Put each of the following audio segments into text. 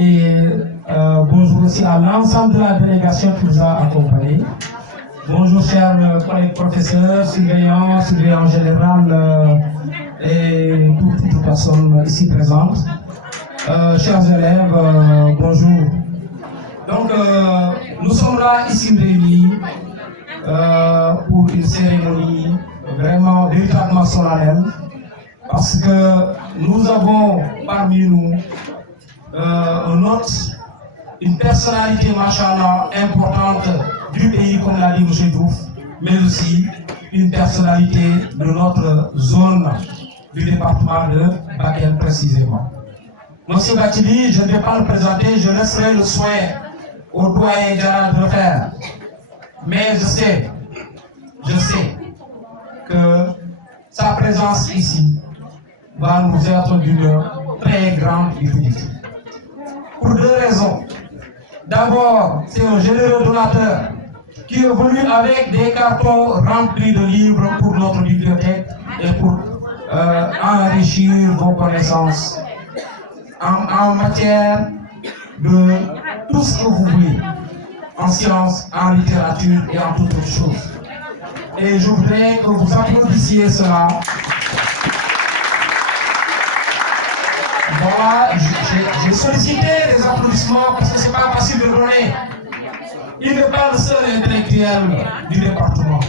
Et bonjour aussi à l'ensemble de la délégation qui nous a accompagnés. Bonjour chers collègues professeurs, surveillants général et toutes les personnes ici présentes. Chers élèves, bonjour. Donc nous sommes là ici réunis pour une cérémonie vraiment véritablement solennelle parce que nous avons parmi nous un hôte, une personnalité machallah importante du pays comme l'a dit M. Diouf, mais aussi une personnalité de notre zone du département de Bakel précisément. Monsieur Bathily, je ne vais pas le présenter, je laisserai le soin au doyen Diarra de le faire. Mais je sais que sa présence ici va nous être d'une très grande utilité. Pour deux raisons. D'abord, c'est un généreux donateur qui est venu avec des cartons remplis de livres pour notre bibliothèque et pour enrichir vos connaissances en matière de tout ce que vous voulez, en sciences, en littérature et en toutes autres choses. Et je voudrais que vous applaudissiez cela. Voilà, j'ai sollicité les applaudissements parce que ce n'est pas facile de donner. Il n'est pas le seul intellectuel du département.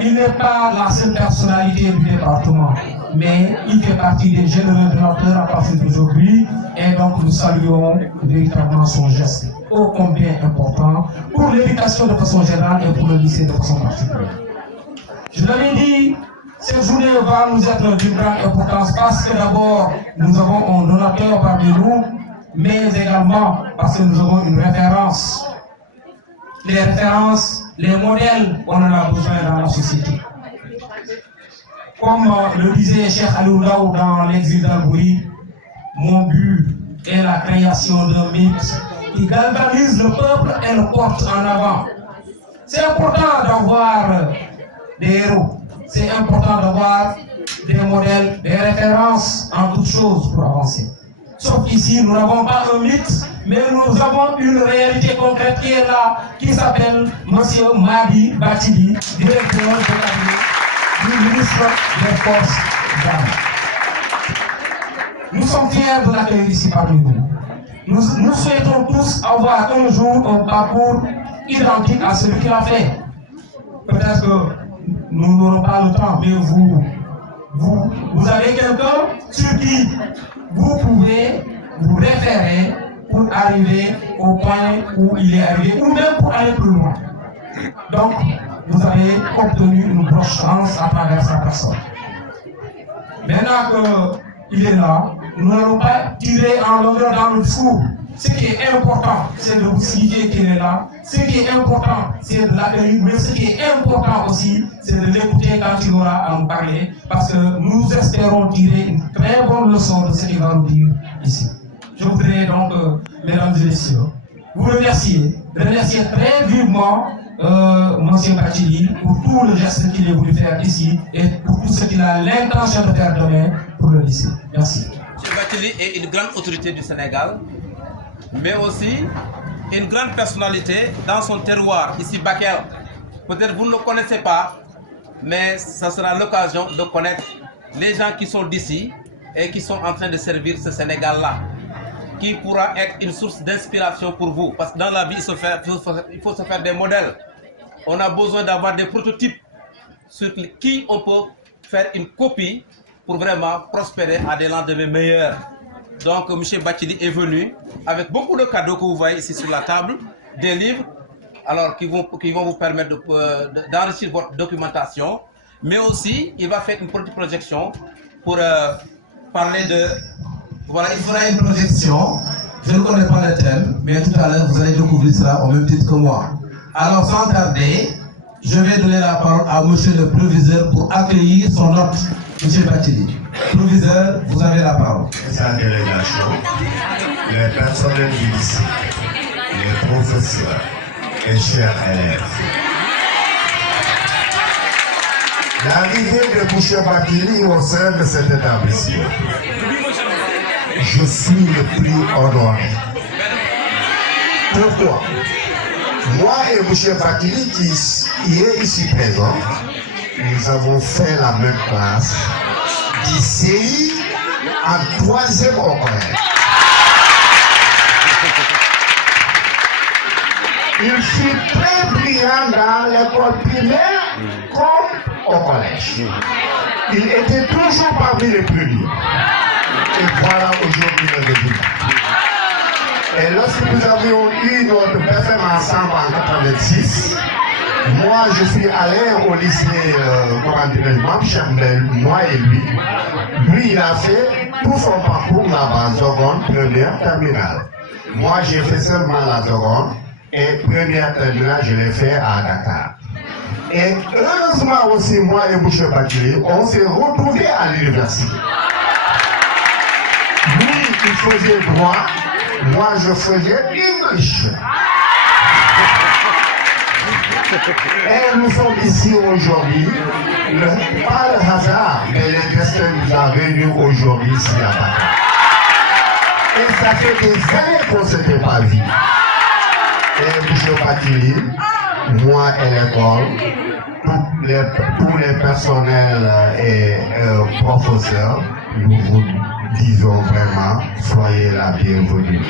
Il n'est pas la seule personnalité du département. Mais il fait partie des généreux donateurs à partir d'aujourd'hui. Et donc nous saluons véritablement son geste ô combien important pour l'éducation de façon générale et pour le lycée de façon particulière. Je l'avais dit, cette journée va nous être d'une grande importance parce que d'abord nous avons un donateur parmi nous, mais également parce que nous avons une référence. Les références, les modèles, on en a besoin dans la société. Comme le disait Cheikh Alioulaou dans l'exil d'Albouri, mon but est la création d'un mythe qui galvanise le peuple et le porte en avant. C'est important d'avoir des héros, c'est important d'avoir des modèles, des références en toutes choses pour avancer. Sauf qu'ici, nous n'avons pas un mythe, mais nous avons une réalité concrète qui est là, qui s'appelle M. Mahdi Bathily, directeur de cabinet du ministre des Forces armées. Nous sommes fiers de l'accueillir ici parmi nous. Nous souhaitons tous avoir un jour un parcours identique à celui qu'il a fait. Peut-être que nous n'aurons pas le temps, mais vous avez quelqu'un sur qui vous pouvez vous référer pour arriver au point où il est arrivé, ou même pour aller plus loin. Donc, vous avez obtenu une bonne chance à travers sa personne. Maintenant qu'il est là, nous n'allons pas tirer en longueur dans le discours. Ce qui est important, c'est de vous signifier qu'il est là. Ce qui est important, c'est de l'accueillir. Mais ce qui est important aussi, c'est de l'écouter quand il aura à nous parler. Parce que nous espérons tirer une très bonne leçon de ce qu'il va nous dire ici. Je voudrais donc, mesdames et messieurs, vous remercier très vivement M. Bathily pour tout le geste qu'il est voulu faire ici et pour tout ce qu'il a l'intention de faire demain pour le lycée. Merci. M. Bathily est une grande autorité du Sénégal, mais aussi une grande personnalité dans son terroir, ici Bakel. Peut-être vous ne le connaissez pas, mais ça sera l'occasion de connaître les gens qui sont d'ici et qui sont en train de servir ce Sénégal-là, qui pourra être une source d'inspiration pour vous. Parce que dans la vie, il faut se faire des modèles. On a besoin d'avoir des prototypes sur qui on peut faire une copie pour vraiment prospérer à des lendemains meilleurs. Donc, M. Bathily est venu avec beaucoup de cadeaux que vous voyez ici sur la table, des livres, alors qui vont vous permettre d'enrichir votre documentation, mais aussi il va faire une petite projection pour parler de... Voilà, il fera une projection. Je ne connais pas le thème, mais tout à l'heure vous allez découvrir cela au même titre que moi. Alors, sans tarder, je vais donner la parole à M. le proviseur pour accueillir son hôte, M. Bathily. Proviseur, vous avez la parole. Sa délégation, les personnels du lycée, les professeurs et chers élèves. L'arrivée de M. Bathily au sein de cet établissement, je suis le plus honoré Pourquoi? Moi et M. Bakili, qui est ici présent, nous avons fait la même classe d'ICI en 3e au collège. Il fut très brillant dans l'école primaire comme au collège. Il était toujours parmi les premiers. Et voilà aujourd'hui le résultat. Et lorsque nous avions eu notre BFM ensemble en 86, moi je suis allé au lycée, moi et lui. Lui il a fait tout son parcours là-bas, seconde, première, terminale. Moi j'ai fait seulement la seconde et première terminale je l'ai fait à Dakar. Et heureusement aussi moi et M. Bakili, on s'est retrouvés à l'université. Lui il faisait droit. Moi, je faisais English. Et nous sommes ici aujourd'hui, pas le hasard, mais le destin nous a réunis aujourd'hui ici à Dakar. Et ça fait des années qu'on ne s'était pas vu. Et M. Bakili, moi et l'école, tous les personnels et professeurs, nous vous disons vraiment, soyez la bienvenue.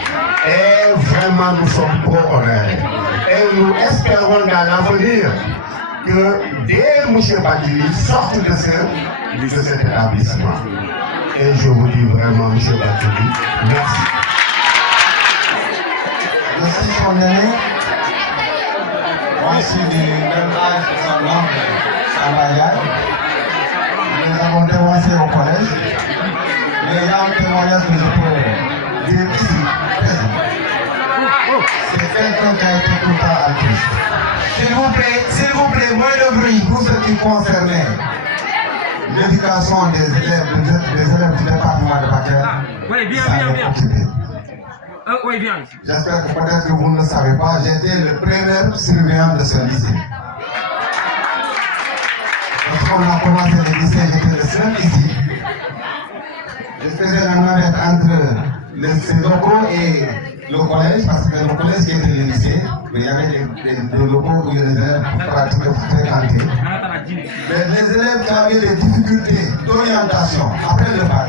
Et vraiment, nous sommes trop honorés. Et nous espérons dans l'avenir que dès M. Bakili sorte de cet établissement. Et je vous dis vraiment, M. Bakili, merci. Merci, son aîné. Moi, je suis du même âge que son oncle, Samaya. Nous avons commencé au collège. Mais il y a un témoignage que je peux dire ici, présent. C'est quelqu'un qui a été tout le temps altruiste. S'il vous plaît, moins de bruit pour ce qui concerne l'éducation des élèves du département de Bakel. Oui, bien. Oui, bien. J'espère que peut-être que vous ne le savez pas, j'étais le premier surveillant de ce lycée. Lorsqu'on a commencé le lycée, j'étais le seul ici. Je faisais la navette entre ces locaux et le collège, parce que le collège qui était le lycée, mais il y avait des locaux où les élèves pratiquaient fréquenter. Mais les élèves qui avaient des difficultés d'orientation après le bac,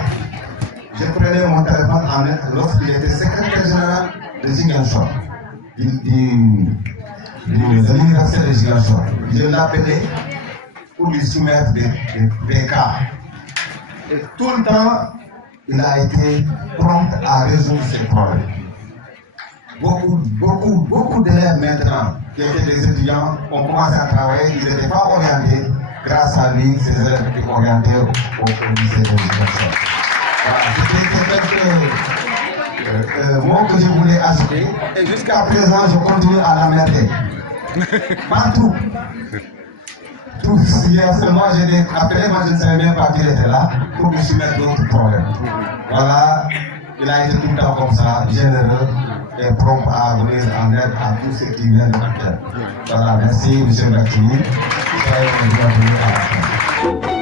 je prenais mon téléphone en main lorsqu'il était secrétaire général de Ziguinchor, de l'université de Ziguinchor. Je l'appelais pour lui soumettre des cas. Et tout le temps, il a été prompt à résoudre ces problèmes. Beaucoup d'élèves maintenant, qui étaient des étudiants, ont commencé à travailler, ils n'étaient pas orientés. Grâce à lui, ces élèves étaient orientés au lycée de Ziguinchor. Voilà, c'était quelques mots que je voulais ajouter. Et jusqu'à présent, je continue à l'emmerder. Partout. Hier seulement, je l'ai appelé, moi je ne savais même pas qu'il était là, pour lui soumettre d'autres problèmes. Voilà, il a été tout le temps comme ça, généreux et prompt à venir en aide à tous ceux qui viennent de Bakel. Voilà, merci M. Bakili. Soyez bienvenus à la fin.